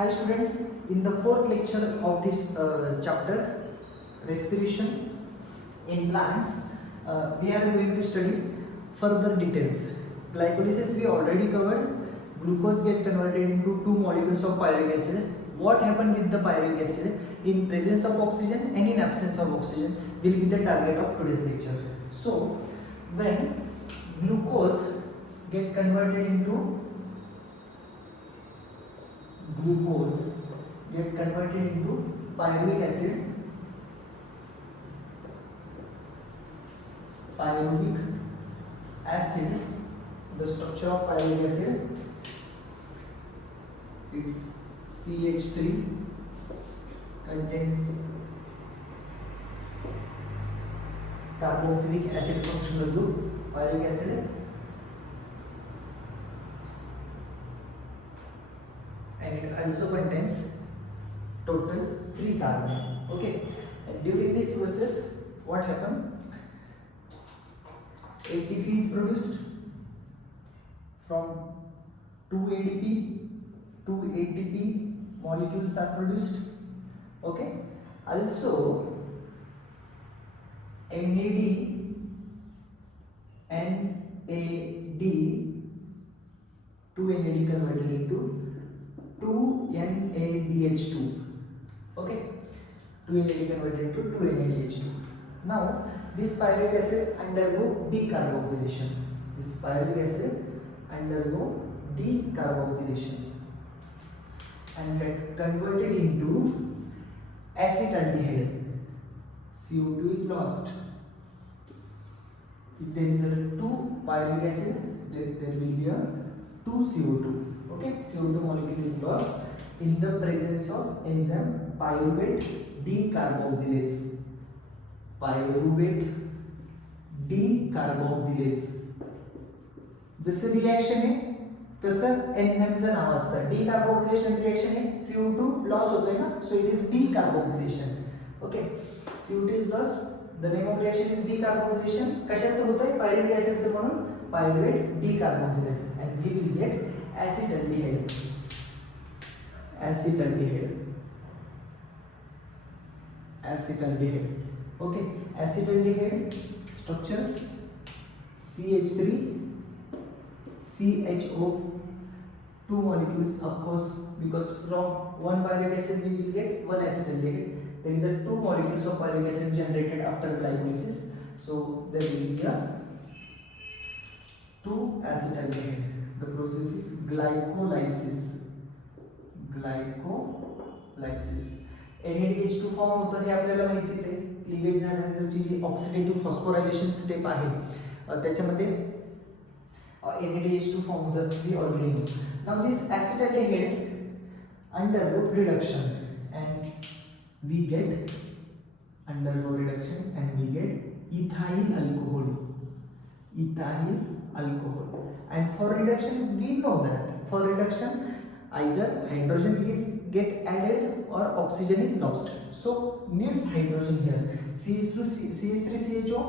Hi students, in the fourth lecture of this chapter, respiration in plants, we are going to study further details. Glycolysis we already covered. Glucose get converted into two molecules of pyruvic acid. What happened with the pyruvic acid in presence of oxygen and in absence of oxygen will be the target of today's lecture. So, when glucose get converted into pyruvic acid, the structure of pyruvic acid, it's CH3, contains carboxylic acid functional group, pyruvic acid, and it also contains total 3 carbon. Okay, and during this process what happened? ATP is produced from 2 ADP, 2 ATP molecules are produced. Okay, also NAD and AD, 2 NAD converted into 2 NADH2. Okay, 2 NAD converted into 2 NADH2. Now this pyruvic acid undergo decarboxylation. And get converted into acetaldehyde. CO2 is lost. If there is a 2 pyruvic acid, then there will be a 2 CO2. Okay, CO2 molecule is lost in the presence of enzyme pyruvate decarboxylase. जसं रिएक्शन आहे तसं एन्झाइमचं नाव असतं. Decarboxylation reaction आहे, CO2 loss होतोय ना, so it is decarboxylation. Okay, CO2 is lost, the name of reaction is decarboxylation. कशाचं होतंय? पायरुविक ऍसिडचं, म्हणून pyruvate decarboxylase and we will get acetaldehyde. Okay, acetaldehyde structure CH3 CHO, 2 molecules, of course, because from one pyruvic acid we will get one acetaldehyde. There is a 2 molecules of pyruvic acid generated after glycolysis, so there will be a 2 acetaldehyde. The process is glycolysis. NADH2 form होतं हे आपल्याला माहितीच आहे. Cleavage झाल्यानंतरची जी oxidative phosphorylation step आहे त्याच्यामध्ये NADH2 form होतं, we already know. Now this acetaldehyde undergo reduction and we get ethyl alcohol. And for reduction we know that for reduction either hydrogen is get added or oxygen is lost, so needs hydrogen here. CH3CHO,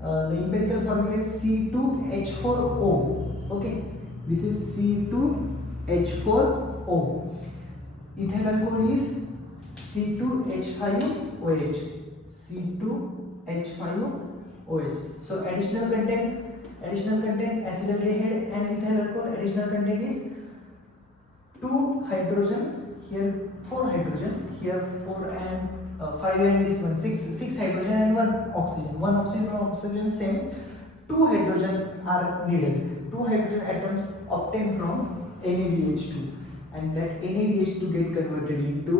the empirical formula is C2H4O. okay, this is C2H4O. ethyl alcohol is C2H5OH. So additional content acetaldehyde and ethyl alcohol. Additional content is 2 hydrogen, here 4 hydrogen, here 4 and 5 and this one 6 hydrogen and 1 oxygen. 1 oxygen same. 2 hydrogen are needed. 2 hydrogen atoms obtained from NADH2, and that NADH2 get converted into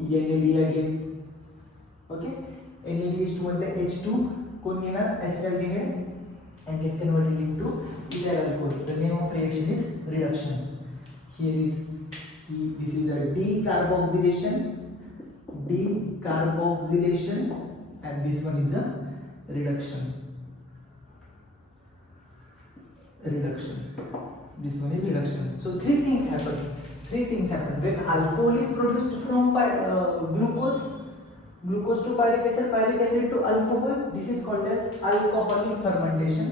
NAD again. Okay, NADH2 मध्ये H2 कोण घेणार? acetaldehyde, and get converted into ethyl alcohol. The name of reaction is reduction. This is a decarboxylation, and this one is a reduction. This one is reduction. So three things happen when alcohol is produced from glucose to pyruvic acid to alcohol. This is called as alcoholic fermentation.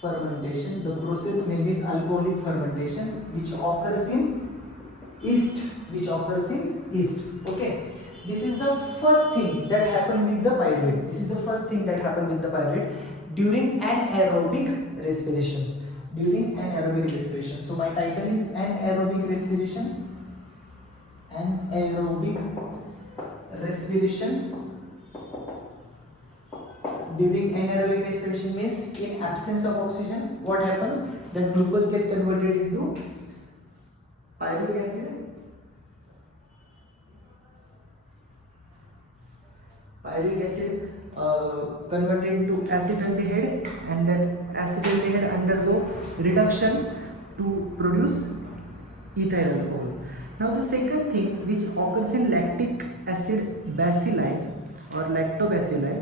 fermentation. The process name is alcoholic fermentation, which occurs in yeast. Okay. This is the first thing that happened with the pyruvate. During anaerobic respiration. So my title is anaerobic respiration. During anaerobic respiration means in absence of oxygen, what happened? Then glucose get converted into pyruvic acid. Converted into acetaldehyde, and that acetaldehyde undergo reduction to produce ethyl alcohol. Now the second thing which occurs in lactic acid bacilli or lactobacilli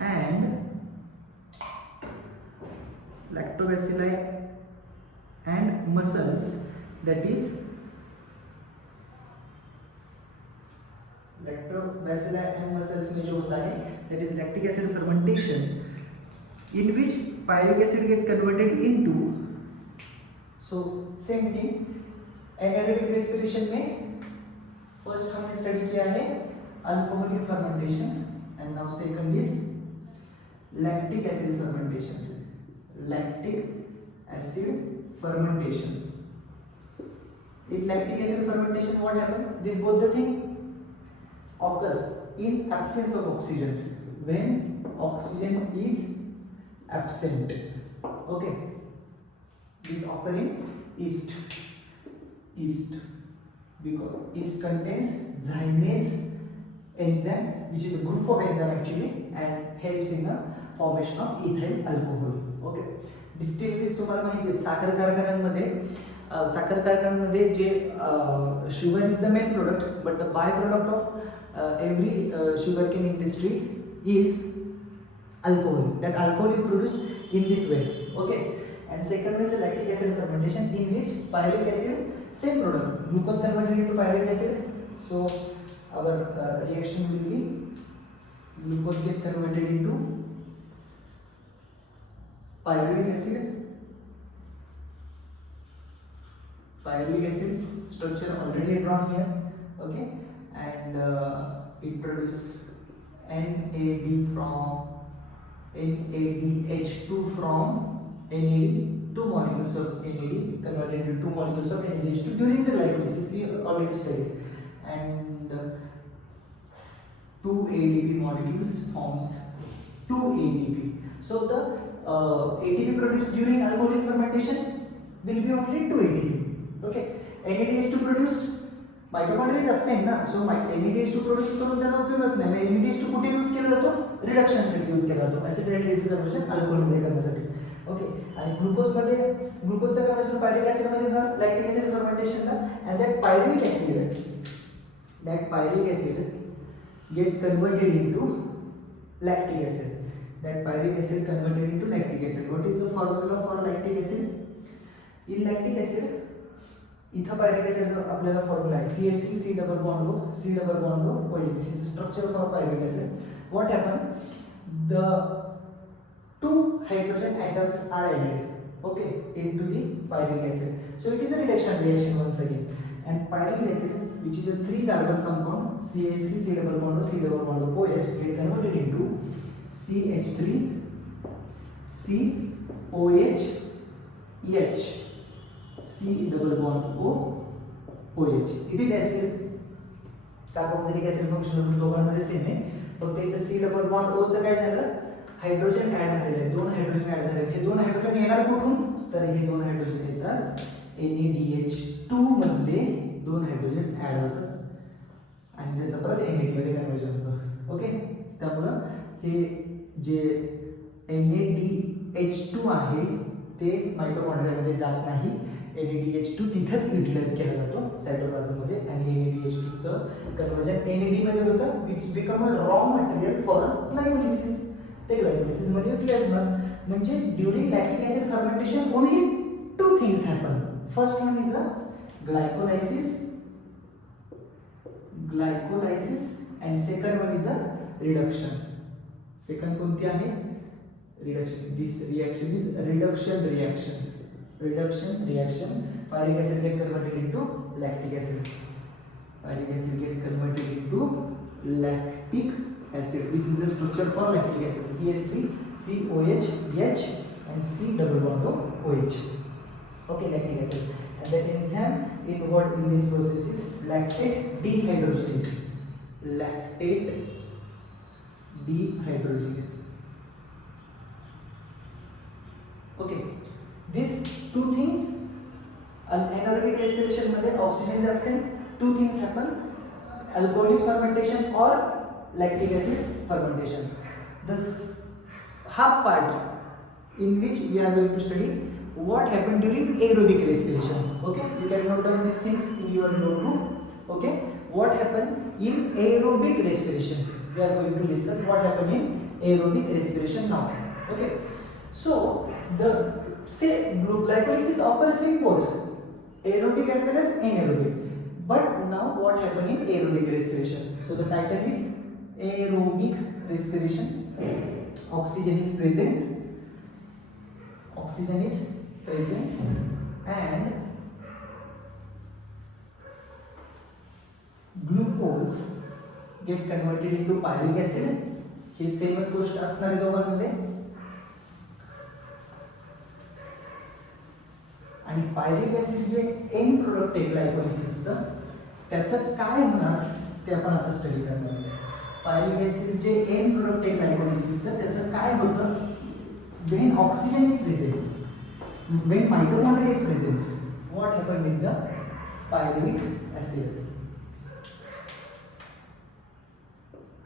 and muscles, that is lactobacilli and muscles में जो होता है, that is lactic acid fermentation, in which pyruvic acid get converted into, so same thing anaerobic respiration में first हमने study किया है alcoholic fermentation, and now second is lactic acid fermentation. In lactic acid fermentation, what happens? This both the thing occurs in absence of oxygen. When oxygen is absent, okay, this occurs in yeast because yeast contains zymase enzyme, which is a group of enzyme actually, and helps in the formation of ethyl alcohol. Okay, distilleries तुम्हाला माहिती आहे, साखर कारखान्यांमध्ये जे sugar is the main product, but the byproduct of every sugarcane industry is alcohol. That alcohol is produced in this way. Okay, and second is lactic acid fermentation, in which pyruvic acid, same product, glucose converted into pyruvic acid. So our reaction will be glucose get converted into pyruvic acid structure already drawn here. Okay, and it produces NADH from NAD, 2 molecules of NAD converted into 2 molecules of NADH during the glycolysis, we already studied, and 2 ADP molecules forms 2 ATP. So the ATP produced during alcoholic fermentation will be only 2 ATP. Okay, NADH produced, mitochondria is absent ना, so NADH produce करून त्याचा उपयोगच नाही. NADH कुठे यूज केला जातो? रिडक्शन साठी यूज केला जातो, acetaldehyde कन्वर्जन अल्कोहोल मध्ये करण्यासाठी. ओके, आणि ग्लुकोजचा कन्वर्जन पायरुविक ऍसिड मध्ये होणार, लॅक्टिक ऍसिड फर्मेंटेशनला, and that pyruvic acid get converted into lactic acid. What is the formula for lactic acid? In lactic acid, इथं pyruvic acid आपल्याला फॉर्म्युला आहे CH3 C double bond O OH. This is the structure for pyruvic acid. What happened? The 2 hydrogen atoms are added, okay, into the pyruvic acid. So it is a reduction reaction once again. And pyruvic acid, which is a 3 carbon compound, CH3 C double bond O OH, get converted into CH3 C OH H C double bond O OH. It is acid. Carboxylic acid function दोघांमध्ये सेम आहे, फक्त इथे C double bond O चं काय झालं, hydrogen add झालेले आहेत, 2 hydrogen add झाले आहेत. हे 2 हायड्रोजन येणार कुठून? तर हे 2 हायड्रोजन येतात NADH2 मध्ये 2 हायड्रोजन ऍड होतात आणि त्याचं परत NAD मध्ये कन्वर्जन होतं. ओके, त्यामुळे हे जे NADH2 आहे ते माइटोकॉन्ड्रियामध्ये जात नाही, NADH2 तिथेच युटिलाइज केला जातो सायटोप्लाझममध्ये, आणि NADH2 चं कन्वर्जन NAD मध्ये होतं, विच become a raw material for glycolysis. ते ग्लायकोलिसिस मध्ये युटिलाइज होणार. म्हणजे during lactic acid fermentation only 2 things happen. First one is the glycolysis and second one is the reduction. Second कोणती आहे? reduction. This reaction is reduction reaction. Reduction reaction. Pyric acid get converted into lactic acid. Pyric acid get converted into lactic acid. This is the structure for lactic acid. CH3, COH, H, and C double bond OH. Okay, lactic acid. And the enzyme involved in this process is lactate dehydrogenase. Lactate dehydrogenase. Okay, these two things, anaerobic respiration मध्ये oxygen is absent. Two things happen: alcoholic fermentation or lactic acid fermentation. This half part in which we are going to study what happened during aerobic respiration. Okay, you can note down these things in your notebook. Okay, what happened in aerobic respiration? We are going to discuss what happened in aerobic respiration now. Okay, so the glycolysis occurs in both aerobic as well as anaerobic. But now what happened in aerobic respiration? So the title is aerobic respiration. Oxygen is present. Oxygen is present and glucose get converted into pyric acid. हे सेमच गोष्ट असणार आहे दोघांमध्ये. आणि पायरिक ऍसिड जे and product आहे ग्लायकोलिसिसचं त्याचं काय होणार ते आपण आता स्टडी करणार आहोत. पायरिक ऍसिड जे एंड प्रोडक्ट आहे ग्लायकोलिसिसचं त्याचं काय होतं when oxygen is present, when mitochondria is present, what happened with the pyruvic acid?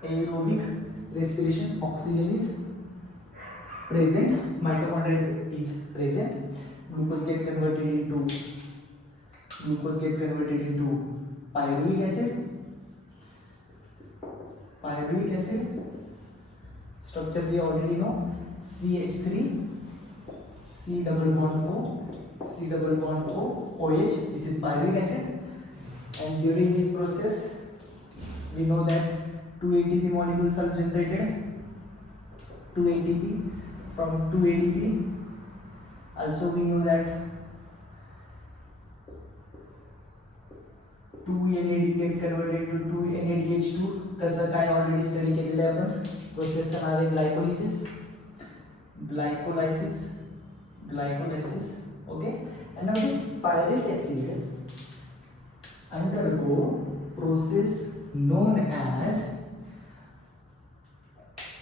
Aerobic respiration, oxygen is present, mitochondria is present, glucose get converted into pyruvic acid. Pyruvic acid structure we already know, CH3, C double bond O, C double bond O, OH. This is pyruvic acid. And during this process, we know that 2 ATP molecules are generated. 2 ATP. From 2 ATP, also we know that 2 NAD get converted to 2 NADH2. कसं काय already study केलेलं आहे आपण. Process आहे glycolysis. Okay, and now this pyruvic acid undergo process known as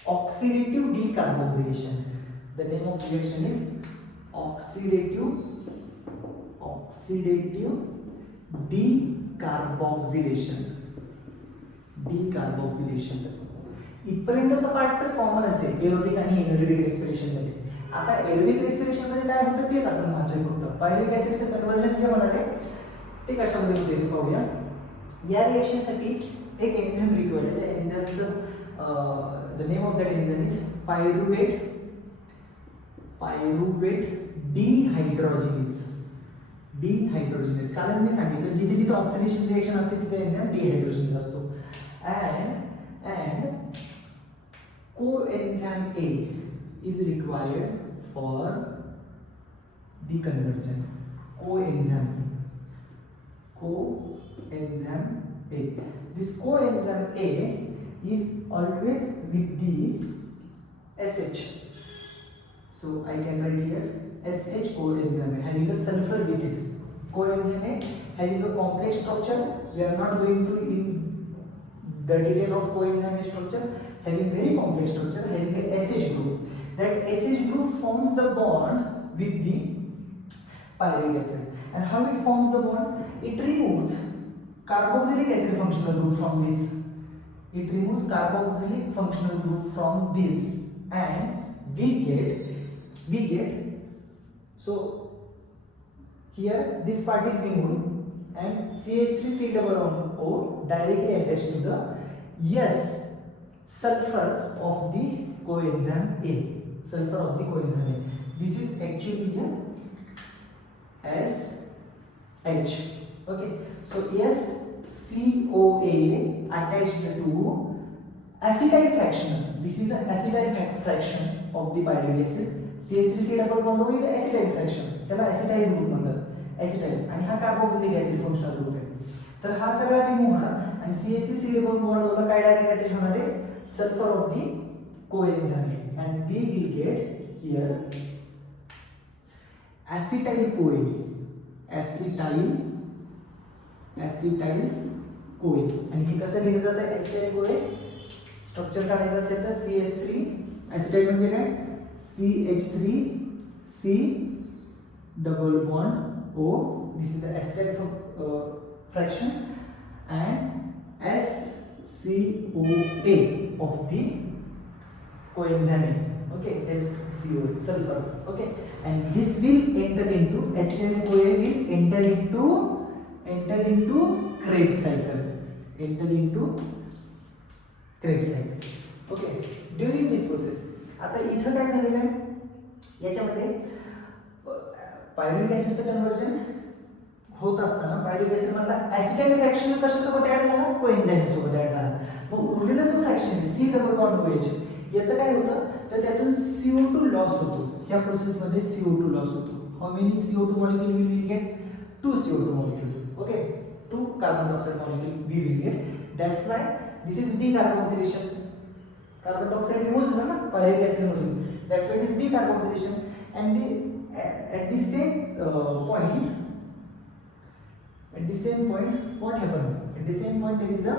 oxidative decarboxylation. The name of reaction is oxidative decarboxylation. इथपर्यंतचा part तर कॉमनच आहे एरोबिक आणि एनारोबिक रेस्पिरेशन मध्ये. आता एरोबिक रेस्पिरेशन मध्ये काय होतं तेच आपण पाहतोय फक्त. पायरिक ऍसिडचं कन्वर्जन जे होणार आहे ते कशामध्ये होते ते पाहूया. या रिएक्शनसाठी एक एन्झाइम रिक्वायर्ड आहे. त्या एन्झाइमचं the name of that enzyme is pyruvate dehydrogenase. कालच मी सांगितलं जिथे जिथे ऑक्सिडेशन रिएक्शन असते तिथे एन्झाइम डिहायड्रोजिनेज असतो. and coenzyme A is required for the conversion. Coenzyme A. This coenzyme A is always with the SH. So I can write here SH coenzyme having a sulfur with it. Coenzyme A having a complex structure. We are not going to in the detail of coenzyme structure. Having very complex structure, having a SH group. That SH group forms the bond with the pyruvic acid. And how it forms the bond? It removes carboxylic acid functional group from this. It removes carboxylic functional group from this, and we get. So here this part is removed, and CH3 C double bond O directly attached to the sulfur of the coenzyme A. Sulfur of the coenzyme A. This is actually the SH. Okay. So SCOA attached to acetyl fraction. This is the acetyl fraction of the pyruvic acid. CH3C double bond O is acetyl fraction. त्याला acetyl group म्हणतात. acetyl आणि हा carboxylic acid functional group आहे. तर हा सगळा रिमूव्ह होणार आणि CH3C double bond O ला काय डायरेक्ट अटॅच होणार आहे sulphur of the coenzyme and we will get here acetyl CoA. CoA आणि हे कसं लिहिलं जातं acetyl CoA स्ट्रक्चर काढायचं असेल तर CH3 acetyl म्हणजे काय CH3C double bond O. This is the acetyl fraction and SCOA of the coenzyme. Okay, SCOA sulfur. Okay, and this will enter into acetyl CoA will enter into Krebs cycle. Okay, during this process आता इथं काय झालेलं आहे याच्यामध्ये पायरुविक ऍसिडचं कन्वर्जन होत असताना pyruvic acid मधला ऍसिटाइल फ्रॅक्शन कशासोबत ऍड झाला कोएन्झाइम सोबत ऍड झाला. मग उरलेला जो fraction C double bond OH याचं काय होतं तर त्यातून CO2 लॉस होतो. या प्रोसेस मध्ये CO2 लॉस होतो. How many CO2 molecule we will get 2 CO2 molecule. Okay, 2 carbon dioxide molecule we will get. That's why this is decarboxylation. Carbon dioxide remove झाला ना पायरुविक ऍसिड मधून. That's why it is decarboxylation and at the same point what happened? At the same point there is a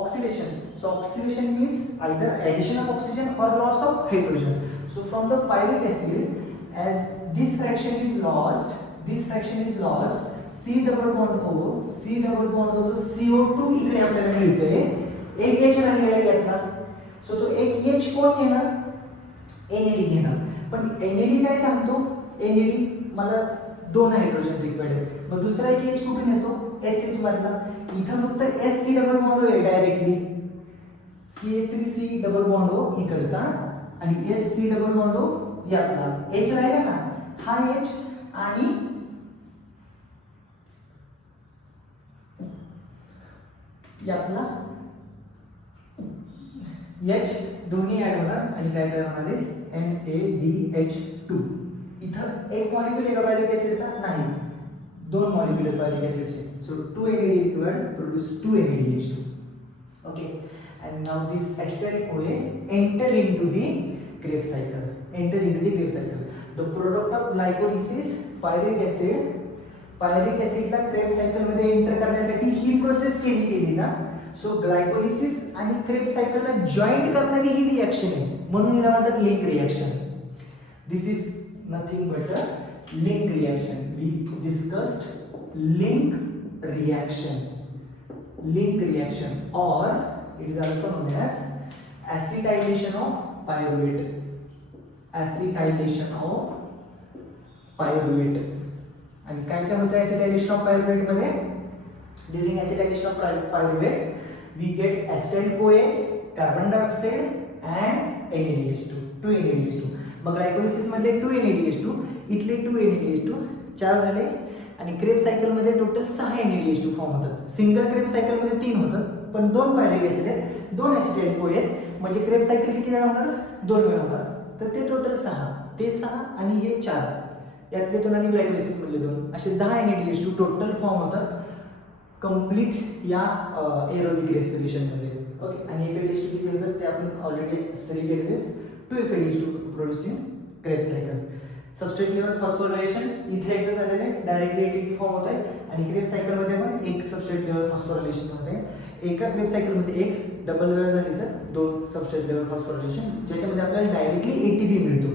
oxidation. So oxidation means either addition of oxygen or loss of hydrogen. So from the pyruvic acid, as this fraction is lost, C double bond O चं CO2 इकडे आपल्याला मिळतंय, एक H राहिलेला आहे यातला. सो तो एक H कोण घेणार? NAD घेणार. पण NAD काय सांगतो? NAD मला 2 हायड्रोजन रिक्वायर्ड आहे. मग दुसरा एक H कुठून येतो? SH मधला. इथं फक्त SC डबल बॉन्ड आहे directly. CH3C double bond O इकडचा आणि SC डबल बॉन्ड O यातला. H राहिला ना, हा H आणि यातला H दोन्ही ऍड होणार आणि काय करणार आहे NADH2. इथं एक मॉलिक्यूल एका पायरुविक ऍसिडचा नाही, 2 मॉलिक्यूल आहेत पायरुविक ऍसिडचे. सो 2 NAD required produce 2 NADH2. Okay, and now this acetyl CoA enter into the Krebs cycle. The product of glycolysis pyruvic acidला Krebs cycle मध्ये एंटर करण्यासाठी ही प्रोसेस केली ना. सो ग्लायकोलिसिस आणि Krebs cycle ला जॉइंट करणारी ही रिएक्शन आहे, म्हणून हिला म्हणतात link reaction. This is nothing but a link reaction. We discussed link reaction or it is also known as acetylation of pyruvate. आणि काय काय होतं acetylation of pyruvate मध्ये? During acetylation of pyruvate we get acetyl CoA, carbon dioxide and NADH2, 2 NADH2. मग ग्लायकोलिसिस मध्ये 2 NADH2, इथले 2 NADH2 4 झाले आणि Krebs cycle मध्ये टोटल 6 NADH2 फॉर्म होतात. सिंगल Krebs सायकल मध्ये 3 होतात, पण 2 पायरुविक ऍसिड आहेत, 2 acetyl CoA आहेत, म्हणजे Krebs सायकल किती वेळा होणार? 2 वेळा होणार. तर ते टोटल 6, ते 6 आणि हे 4, यातले 2 आणि ग्लायकोलिसिस मधले 2, असे 10 NADH2 टोटल फॉर्म होतात कंप्लीट या एरोबिक रेस्पिरेशन मध्ये. ओके, आणि FADH2 किती होतात ते आपण ऑलरेडी स्टडी केलेले. 2 FADH2 producing Krebs cycle. Substrate level phosphorylation इथे एकदा झालेलं आहे, डायरेक्टली ATP फॉर्म होत आहे आणि Krebs सायकल मध्ये पण एक सबस्ट्रेट लेवल फॉस्फोरायलेशन होते. एका Krebs सायकल मध्ये एक डबल वेळ झाली तर 2 सबस्ट्रेट लेवल फॉस्फोरायलेशन, ज्याच्यामध्ये आपल्याला डायरेक्टली ATP मिळतो.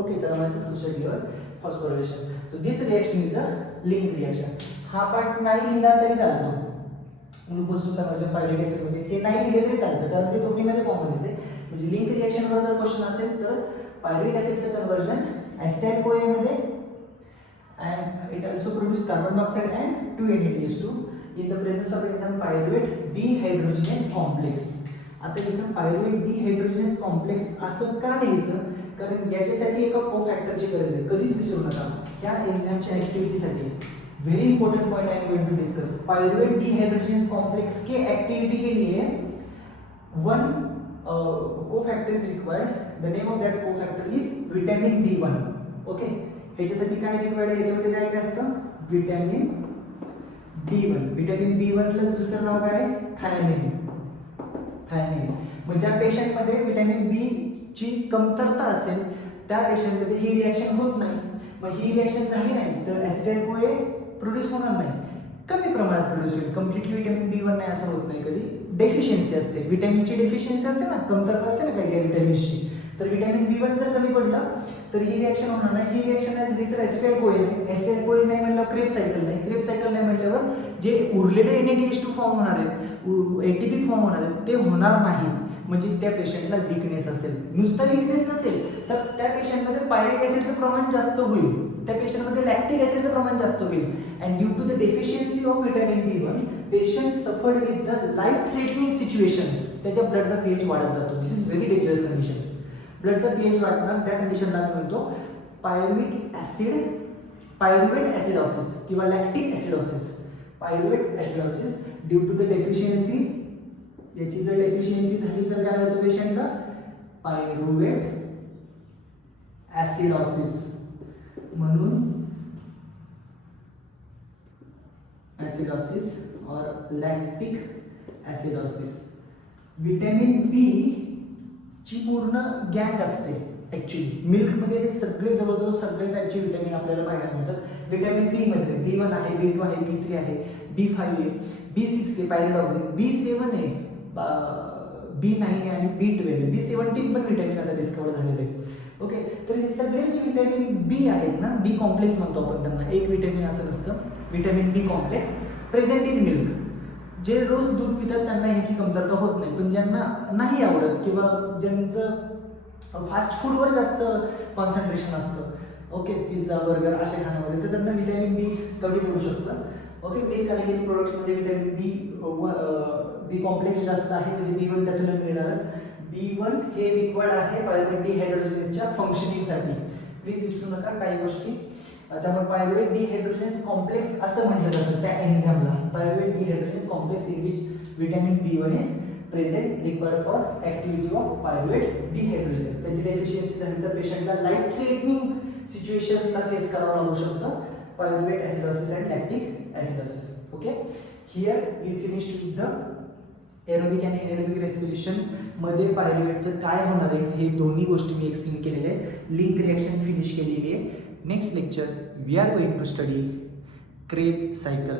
ओके, तर म्हणायचं substrate level phosphorylation. So this reaction is a link reaction. हा पार्ट नाही लिहिला तरी चालतो, ग्लुकोज कन्वर्जन पायरुविक ऍसिड मध्ये हे नाही लिहिले तरी चालतं, कारण ते दोन्हीमध्ये कॉमन आहे. म्हणजे लिंक रिएक्शन वर जर क्वेश्चन असेल तर पायरुविक ऍसिडचं कन्वर्जन acetyl CoA मध्ये and it also produce carbon dioxide and 2 NADH2 in the presence of example pyruvate dehydrogenase complex. आता इथं pyruvate dehydrogenase complex असं का लिहायचं? कारण याच्यासाठी एका कोफॅक्टरची गरज आहे, कधीच विसरू नका. त्या एन्झाइमच्या ऍक्टिव्हिटीसाठी very important point I am going to discuss. Pyruvate dehydrogenase complex के एक्टिविटी के लिए 1 co-factor is required. The name of that cofactor is vitamin B1. Okay, ह्याच्यासाठी काय रिक्वायर्ड आहे, याच्यामध्ये काय काय असतं, विटॅमिन B1. विटॅमिन B1 ला दुसरं नाव काय आहे, थायमिन. थायमिन. मग ज्या पेशंटमध्ये विटॅमिन बी ची कमतरता असेल त्या पेशंटमध्ये ही रिॲक्शन होत नाही. मग ही रिॲक्शन झाली नाही तर ॲसिटाइल कोए प्रोड्यूस होणार नाही, कमी प्रमाणात प्रोड्यूस होईल. कम्प्लिटली विटॅमिन B1 नाही असं होत नाही कधी. डेफिशियन्सी असते, विटॅमिनची डेफिशियन्सी असते ना, कमतरता असते ना काही काही विटॅमिन्सची. तर विटॅमिन B1 जर कमी पडलं तर ही रिॲक्शन होणार नाही. ही रिॲक्शन झाली तर ॲसिटाइल कोए नाही. ॲसिटाइल कोए नाही म्हणल्यावर क्रेब्स सायकल नाही. क्रेब्स सायकल नाही म्हणल्यावर जे उरलेले NADH फॉर्म होणार आहेत, ATP फॉर्म होणार आहेत, ते होणार नाही. म्हणजे त्या पेशंटला वीकनेस असेल. नुसता वीकनेस नसेल तर त्या पेशंटमध्ये पायरिक ॲसिडचं प्रमाण जास्त होईल, त्या पेशंटमध्ये लॅक्टिक ॲसिडचं प्रमाण जास्त होईल. And due to the deficiency of vitamin B1 patient suffered with the life threatening situations. त्याच्या ब्लडचा pH वाढत जातो. This is very dangerous condition. ब्लडचा pH वाढणार, त्या कंडिशनला आपण म्हणतो पायरुवेट ॲसिडॉसिस किंवा lactic acidosis. Pyruvate acidosis due to the deficiency. याची जर डेफिशियन्सी झाली तर काय होतं पेशंटला, पायरुवेट ॲसिडॉसिस. म्हणून ॲसिडॉसिस और लॅक्टिक ॲसिडॉसिस. विटॅमिन बी ची पूर्ण गँग असते ॲक्च्युली. मिल्कमध्ये हे सगळे जवळजवळ सगळे टाईपचे विटॅमिन आपल्याला पाहायला मिळतात. विटॅमिन बी मध्ये B1 आहे, B2 आहे, B3 आहे, B5 आहे, B6 आहे, पायरोडॉक्सिन, B7 आहे, B9 आहे आणि B12 आहे. B17 पण विटॅमिन आता डिस्कवर झालेले आहे. ओके, तर हे सगळे जे विटॅमिन बी आहेत ना, बी कॉम्प्लेक्स म्हणतो आपण त्यांना. एक विटॅमिन असं नसतं, vitamin B complex present in milk. जे रोज दूध पितात त्यांना ह्याची कमतरता होत नाही. पण ज्यांना नाही आवडत किंवा ज्यांचं फास्ट फूडवर जास्त कॉन्सन्ट्रेशन असतं, ओके, पिझ्झा बर्गर अशा खाण्यामध्ये, तर त्यांना विटॅमिन बी कमी पडू शकतं. ओके, मिल्क आणि मिल्क प्रोडक्ट्समध्ये विटॅमिन बी कॉम्प्लेक्स जास्त आहे, म्हणजे B1 त्यातून मिळणारच. B1 हे रिक्वायर्ड आहे पायरुवेट डिहायड्रोजनेजच्या फंक्शनिंगसाठी. प्लीज विसरू नका काही गोष्टी. त्यामुळे पायरुवेट डिहायड्रोजनेज कॉम्प्लेक्स असं म्हटलं जातं त्या एन्झाईमला. Pyruvate dehydrogenase complex in which vitamin B1 is present required for activity of pyruvate dehydrogenase. त्याची डेफिशियन्सी झाली तर पेशंटला लाईफ थ्रेटनिंग सिच्युएशन्सला फेस करावं लागू शकतं. Pyruvate acidosis and lactic acidosis. Okay, here we finished with the aerobic आणि एनारोबिक रेस्पिरेशन मध्ये पायरुवेटचं काय होणार आहे हे दोन्ही गोष्टी मी एक्सप्लेन केलेले आहेत. लिंक रिॲक्शन फिनिश केलेली आहे. Next lecture we are going to study Krebs cycle.